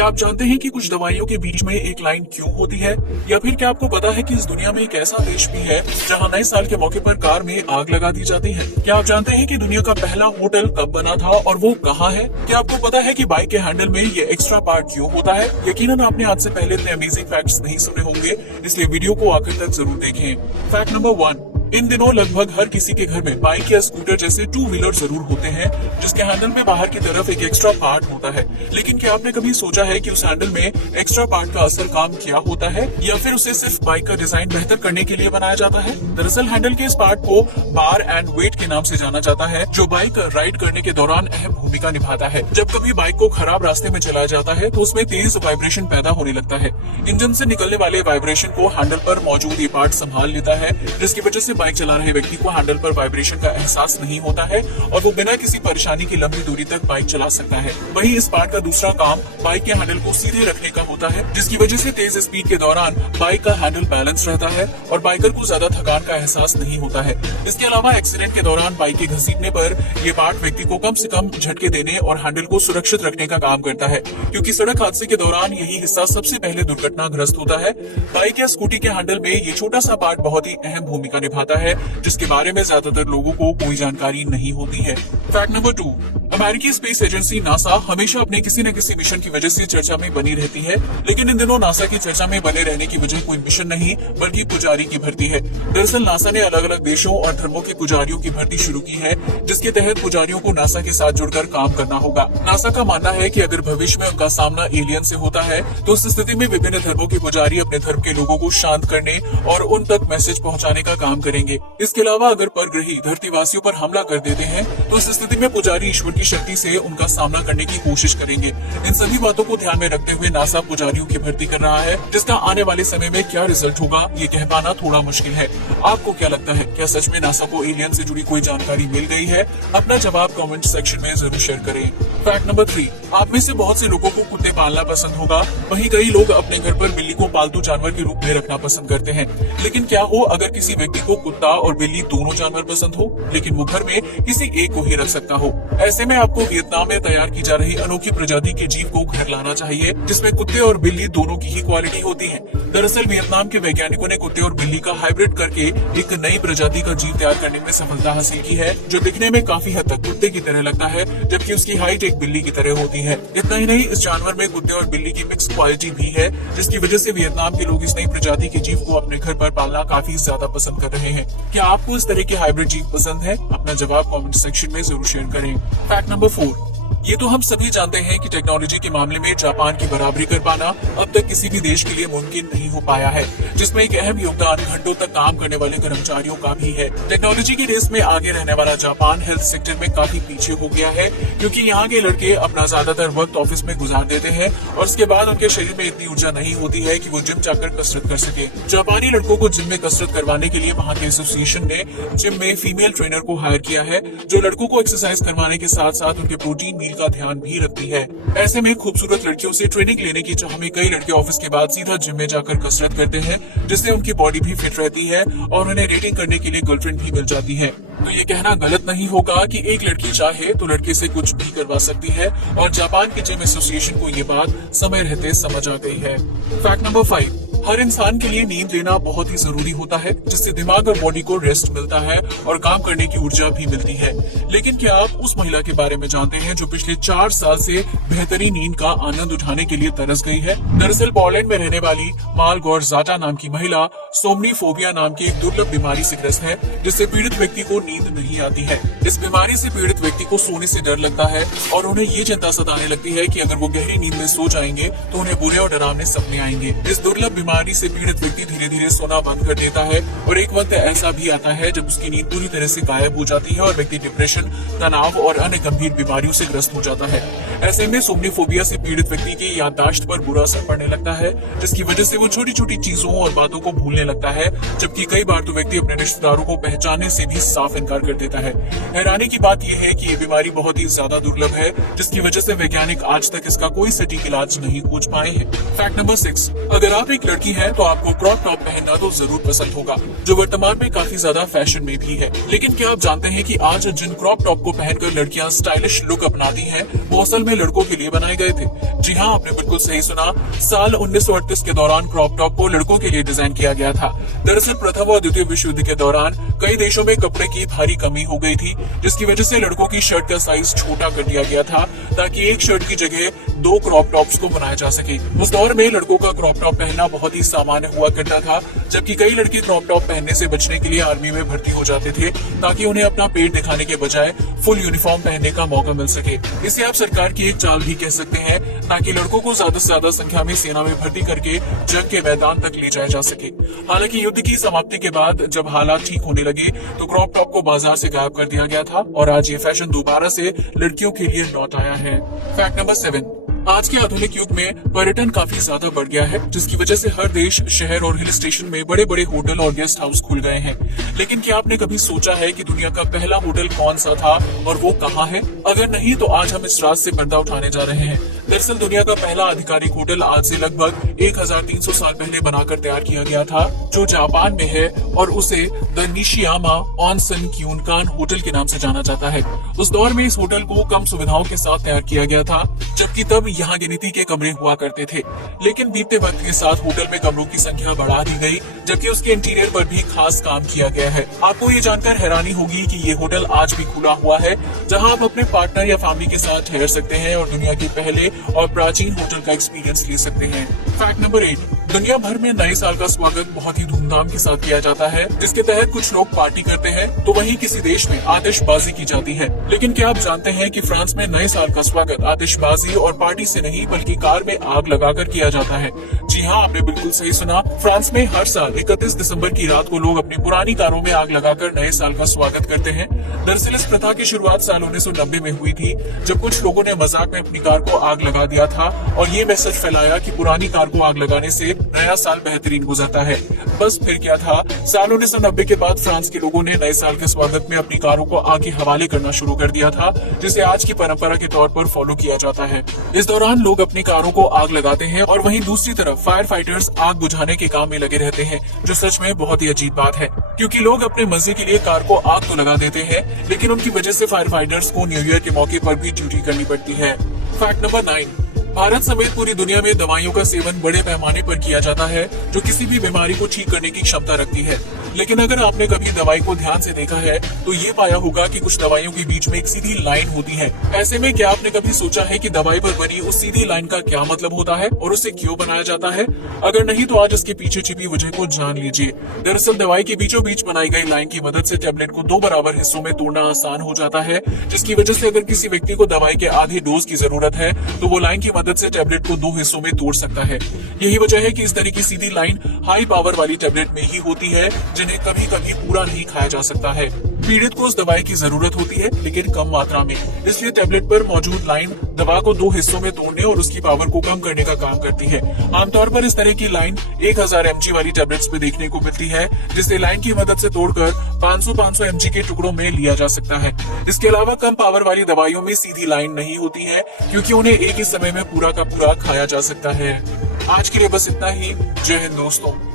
क्या आप जानते हैं कि कुछ दवाइयों के बीच में एक लाइन क्यों होती है? या फिर क्या आपको पता है कि इस दुनिया में एक ऐसा देश भी है जहां नए साल के मौके पर कार में आग लगा दी जाती है? क्या आप जानते हैं कि दुनिया का पहला होटल कब बना था और वो कहाँ है? क्या आपको पता है कि बाइक के हैंडल में ये एक्स्ट्रा पार्ट क्यों होता है? यकीनन आपने आज से पहले इतने अमेजिंग फैक्ट्स नहीं सुने होंगे, इसलिए वीडियो को आखिर तक जरूर देखें। फैक्ट नंबर 1, इन दिनों लगभग हर किसी के घर में बाइक या स्कूटर जैसे टू व्हीलर जरूर होते हैं जिसके हैंडल में बाहर की तरफ एक एक्स्ट्रा पार्ट होता है। लेकिन क्या आपने कभी सोचा है कि उस हैंडल में एक्स्ट्रा पार्ट का असल काम क्या होता है, या फिर उसे सिर्फ बाइक का डिजाइन बेहतर करने के लिए बनाया जाता है? दरअसल हैंडल के इस पार्ट को बार एंड वेट के नाम से जाना जाता है, जो बाइक राइड करने के दौरान अहम भूमिका निभाता है। जब कभी बाइक को खराब रास्ते में चलाया जाता है तो उसमें तेज वाइब्रेशन पैदा होने लगता है। इंजन से निकलने वाले वाइब्रेशन को हैंडल पर मौजूद ये पार्ट संभाल लेता है, जिसकी वजह से बाइक चला रहे व्यक्ति को हैंडल पर वाइब्रेशन का एहसास नहीं होता है और वो बिना किसी परेशानी की लंबी दूरी तक बाइक चला सकता है। वहीं इस पार्ट का दूसरा काम बाइक के हैंडल को सीधे रखने का होता है, जिसकी वजह से तेज स्पीड के दौरान बाइक का हैंडल बैलेंस रहता है और बाइकर को ज्यादा थकान का एहसास नहीं होता है। इसके अलावा एक्सीडेंट के दौरान बाइक के घसीटने पर यह पार्ट व्यक्ति को कम से कम झटके देने और हैंडल को सुरक्षित रखने का काम करता है, क्योंकि सड़क हादसे के दौरान यही हिस्सा सबसे पहले दुर्घटनाग्रस्त होता है। बाइक या स्कूटी के हैंडल में ये छोटा सा पार्ट बहुत ही अहम भूमिका निभाता है, जिसके बारे में ज्यादातर लोगों को कोई जानकारी नहीं होती है। फैक्ट नंबर 2, अमेरिकी स्पेस एजेंसी नासा हमेशा अपने किसी न किसी मिशन की वजह से चर्चा में बनी रहती है, लेकिन इन दिनों नासा की चर्चा में बने रहने की वजह कोई मिशन नहीं बल्कि पुजारी की भर्ती है। दरअसल नासा ने अलग अलग देशों और धर्मों के पुजारियों की भर्ती शुरू की है, जिसके तहत पुजारियों को नासा के साथ जुड़कर काम करना होगा। नासा का मानना है कि अगर भविष्य में उनका सामना एलियन से होता है तो उस स्थिति में विभिन्न धर्मों के पुजारी अपने धर्म के लोगों को शांत करने और उन तक मैसेज पहुँचाने का काम करेंगे। इसके अलावा अगर परग्रही धरतीवासियों पर हमला कर देते हैं तो उस स्थिति में पुजारी ईश्वर की शक्ति से उनका सामना करने की कोशिश करेंगे। इन सभी बातों को ध्यान में रखते हुए नासा पुजारियों की भर्ती कर रहा है, जिसका आने वाले समय में क्या रिजल्ट होगा ये कह पाना थोड़ा मुश्किल है। आपको क्या लगता है, क्या सच में नासा को एलियन से जुड़ी कोई जानकारी मिल गई है? अपना जवाब कमेंट सेक्शन में जरूर शेयर करें। फैक्ट नंबर 3, आप में से बहुत से लोगों को कुत्ते पालना पसंद होगा, वहीं कई लोग अपने घर पर बिल्ली को पालतू जानवर के रूप में रखना पसंद करते हैं। लेकिन क्या हो अगर किसी व्यक्ति को कुत्ता और बिल्ली दोनों जानवर पसंद हो, लेकिन वो घर में किसी एक को ही रख सकता हो? ऐसे में आपको वियतनाम में तैयार की जा रही अनोखी प्रजाति के जीव को घर लाना चाहिए, जिसमें कुत्ते और बिल्ली दोनों की ही क्वालिटी होती है। दरअसल वियतनाम के वैज्ञानिकों ने कुत्ते और बिल्ली का हाइब्रिड करके एक नई प्रजाति का जीव तैयार करने में सफलता हासिल की है, जो दिखने में काफी हद तक कुत्ते की तरह लगता है, जबकि उसकी हाइट एक बिल्ली की तरह होती है। इतना ही नहीं, इस जानवर में कुत्ते और बिल्ली की मिक्स क्वालिटी भी है, जिसकी वजह से वियतनाम के लोग इस नई प्रजाति के जीव को अपने घर पर पालना काफी ज्यादा पसंद कर रहे हैं। क्या आपको इस तरह के हाइब्रिड जीव पसंद है? अपना जवाब कमेंट सेक्शन में जरूर शेयर करें। फैक्ट नंबर 4, ये तो हम सभी जानते हैं कि टेक्नोलॉजी के मामले में जापान की बराबरी कर पाना अब तक किसी भी देश के लिए मुमकिन नहीं हो पाया है, जिसमें एक अहम योगदान घंटों तक काम करने वाले कर्मचारियों का भी है। टेक्नोलॉजी की रेस में आगे रहने वाला जापान हेल्थ सेक्टर में काफी पीछे हो गया है, क्योंकि यहाँ के लड़के अपना ज्यादातर वक्त ऑफिस में गुजार देते हैं और उसके बाद उनके शरीर में इतनी ऊर्जा नहीं होती है कि वो जिम जाकर कसरत कर सके। जापानी लड़कों को जिम में कसरत करवाने के लिए वहाँ के एसोसिएशन ने जिम में फीमेल ट्रेनर को हायर किया है, जो लड़कों को एक्सरसाइज करवाने के साथ साथ उनके प्रोटीन का ध्यान भी रखती है। ऐसे में खूबसूरत लड़कियों से ट्रेनिंग लेने की चाह में कई लड़के ऑफिस के बाद सीधा जिम में जाकर कसरत करते हैं, जिससे उनकी बॉडी भी फिट रहती है और उन्हें रेटिंग करने के लिए गर्लफ्रेंड भी मिल जाती है। तो ये कहना गलत नहीं होगा कि एक लड़की चाहे तो लड़के से कुछ भी करवा सकती है, और जापान के जिम एसोसिएशन को ये बात समय रहते समझ आ गई है। फैक्ट नंबर 5, हर इंसान के लिए नींद लेना बहुत ही जरूरी होता है, जिससे दिमाग और बॉडी को रेस्ट मिलता है और काम करने की ऊर्जा भी मिलती है। लेकिन क्या आप उस महिला के बारे में जानते हैं जो पिछले 4 साल से बेहतरीन नींद का आनंद उठाने के लिए तरस गई है? दरअसल पोलैंड में रहने वाली मालगोर्जाटा नाम की महिला सोमनीफोबिया नाम की एक दुर्लभ बीमारी से ग्रस्त है, जिससे पीड़ित व्यक्ति को नींद नहीं आती है। इस बीमारी से पीड़ित व्यक्ति को सोने से डर लगता है और उन्हें ये चिंता सताने लगती है कि अगर वो गहरी नींद में सो जाएंगे तो उन्हें बुरे और डरावने सपने आएंगे। इस दुर्लभ बीमारी से पीड़ित व्यक्ति धीरे धीरे सोना बंद कर देता है और एक वक्त ऐसा भी आता है जब उसकी नींद पूरी तरह से गायब हो जाती है और व्यक्ति डिप्रेशन, तनाव और अन्य गंभीर बीमारियों से ग्रस्त हो जाता है। ऐसे में सोमनीफोबिया से पीड़ित व्यक्ति की याददाश्त पर बुरा असर पड़ने लगता है, जिसकी वजह से वो छोटी छोटी चीजों और बातों को भूलने लगता है, जबकि कई बार तो व्यक्ति अपने रिश्तेदारों को पहचानने से भी साफ इनकार कर देता है। हैरानी की बात यह है है कि ये बीमारी बहुत ही ज्यादा दुर्लभ है, जिसकी वजह से वैज्ञानिक आज तक इसका कोई सटीक इलाज नहीं खोज पाए हैं। फैक्ट नंबर 6, अगर आप एक लड़की हैं तो आपको क्रॉप टॉप पहनना तो जरूर पसंद होगा, जो वर्तमान में काफी ज्यादा फैशन में भी है। लेकिन क्या आप जानते हैं कि आज जिन क्रॉप टॉप को पहनकर लड़कियां स्टाइलिश लुक अपनाती हैं, वो असल में लड़कों के लिए बनाए गए थे। जी हाँ, आपने बिल्कुल सही सुना। साल 1938 के दौरान क्रॉप टॉप को लड़कों के लिए डिजाइन किया गया था। दरअसल प्रथम और द्वितीय विश्व युद्ध के दौरान कई देशों में कपड़े की भारी कमी हो गई थी, जिसकी वजह से लड़कों की शर्ट का साइज छोटा कर दिया गया था, ताकि एक शर्ट की जगह 2 क्रॉप टॉप्स को बनाया जा सके। उस दौर में लड़कों का क्रॉप टॉप पहनना बहुत ही सामान्य हुआ करता था, जबकि कई लड़के क्रॉप टॉप पहनने से बचने के लिए आर्मी में भर्ती हो जाते थे, ताकि उन्हें अपना पेट दिखाने के बजाय फुल यूनिफॉर्म पहनने का मौका मिल सके। इसे आप सरकार की एक चाल भी कह सकते हैं, ताकि लड़कों को ज्यादा से ज्यादा संख्या में सेना में भर्ती करके जंग के मैदान तक ले जाया जा सके। हालांकि युद्ध की समाप्ति के बाद जब हालात ठीक होने लगे तो क्रॉप टॉप को बाजार से गायब कर दिया गया था और आज ये फैशन दोबारा से लड़कियों के लिए लौट आया है। फैक्ट नंबर 7, आज के आधुनिक युग में पर्यटन काफी ज्यादा बढ़ गया है, जिसकी वजह से हर देश, शहर और हिल स्टेशन में बड़े बड़े होटल और गेस्ट हाउस खुल गए हैं। लेकिन क्या आपने कभी सोचा है कि दुनिया का पहला होटल कौन सा था और वो कहाँ है? अगर नहीं तो आज हम इस राज से पर्दा उठाने जा रहे हैं। दरअसल दुनिया का पहला आधिकारिक होटल आज से लगभग 1300 साल पहले बनाकर तैयार किया गया था, जो जापान में है और उसे द निशियामा ऑनसन क्यूनकान होटल के नाम से जाना जाता है। उस दौर में इस होटल को कम सुविधाओं के साथ तैयार किया गया था, जबकि तब यहाँ गिनती के कमरे हुआ करते थे। लेकिन बीतते वक्त के साथ होटल में कमरों की संख्या बढ़ा दी गई, जबकि उसके इंटीरियर पर भी खास काम किया गया है। आपको ये जानकर हैरानी होगी कि ये होटल आज भी खुला हुआ है, जहाँ आप अपने पार्टनर या फैमिली के साथ ठहर सकते हैं और दुनिया के पहले और प्राचीन होटल का एक्सपीरियंस ले सकते हैं। फैक्ट नंबर 8, दुनिया भर में नए साल का स्वागत बहुत ही धूमधाम के साथ किया जाता है, जिसके तहत कुछ लोग पार्टी करते हैं तो वहीं किसी देश में आतिशबाजी की जाती है। लेकिन क्या आप जानते हैं कि फ्रांस में नए साल का स्वागत आतिशबाजी और पार्टी से नहीं बल्कि कार में आग लगाकर किया जाता है। जी हाँ, आपने बिल्कुल सही सुना। फ्रांस में हर साल 31 दिसंबर की रात को लोग अपनी पुरानी कारों में आग लगाकर नए साल का स्वागत करते हैं। दरअसल इस प्रथा की शुरुआत साल 1990 में हुई थी, जब कुछ लोगों ने मजाक में अपनी कार को आग लगा दिया था और ये मैसेज फैलाया कि पुरानी कार को आग लगाने से नया साल बेहतरीन गुजरता है। बस फिर क्या था, साल 1990 के बाद फ्रांस के लोगों ने नए साल के स्वागत में अपनी कारों को आग के हवाले करना शुरू कर दिया था, जिसे आज की परंपरा के तौर पर फॉलो किया जाता है। इस दौरान लोग अपनी कारों को आग लगाते हैं और वहीं दूसरी तरफ फायर फाइटर्स आग बुझाने के काम में लगे रहते हैं, जो सच में बहुत ही अजीब बात है, क्योंकि लोग अपने मजे के लिए कार को आग तो लगा देते हैं, लेकिन उनकी वजह से फायर फाइटर्स को न्यू ईयर के मौके पर भी ड्यूटी करनी पड़ती है। फैक्ट नंबर 9, भारत समेत पूरी दुनिया में दवाइयों का सेवन बड़े पैमाने पर किया जाता है, जो किसी भी बीमारी को ठीक करने की क्षमता रखती है। लेकिन अगर आपने कभी दवाई को ध्यान से देखा है तो ये पाया होगा कि कुछ दवाइयों के बीच में एक सीधी लाइन होती है। ऐसे में क्या आपने कभी सोचा है कि दवाई पर बनी उस सीधी लाइन का क्या मतलब होता है और उसे क्यों बनाया जाता है? अगर नहीं तो आज इसके पीछे छिपी वजह को जान लीजिए। दरअसल दवाई के बीचों बीच बनाई गई लाइन की मदद से टैबलेट को 2 बराबर हिस्सों में तोड़ना आसान हो जाता है, जिसकी वजह से अगर किसी व्यक्ति को दवाई के आधे डोज की जरूरत है तो वो लाइन की मदद से टैबलेट को 2 हिस्सों में तोड़ सकता है। यही वजह है कि इस तरह की सीधी लाइन हाई पावर वाली टैबलेट में ही होती है, जिन्हें कभी कभी पूरा नहीं खाया जा सकता है। पीड़ित को उस दवाई की जरूरत होती है, लेकिन कम मात्रा में, इसलिए टैबलेट पर मौजूद लाइन दवा को 2 हिस्सों में तोड़ने और उसकी पावर को कम करने का काम करती है। आमतौर पर इस तरह की लाइन 1000 mg वाली टैबलेट्स में देखने को मिलती है, जिसे लाइन की मदद से तोड़कर 500 mg के टुकड़ों में लिया जा सकता है। इसके अलावा कम पावर वाली दवाइयों में सीधी लाइन नहीं होती है, क्योंकि उन्हें एक ही समय में पूरा का पूरा खाया जा सकता है। आज के लिए बस इतना ही। जय हिंद दोस्तों।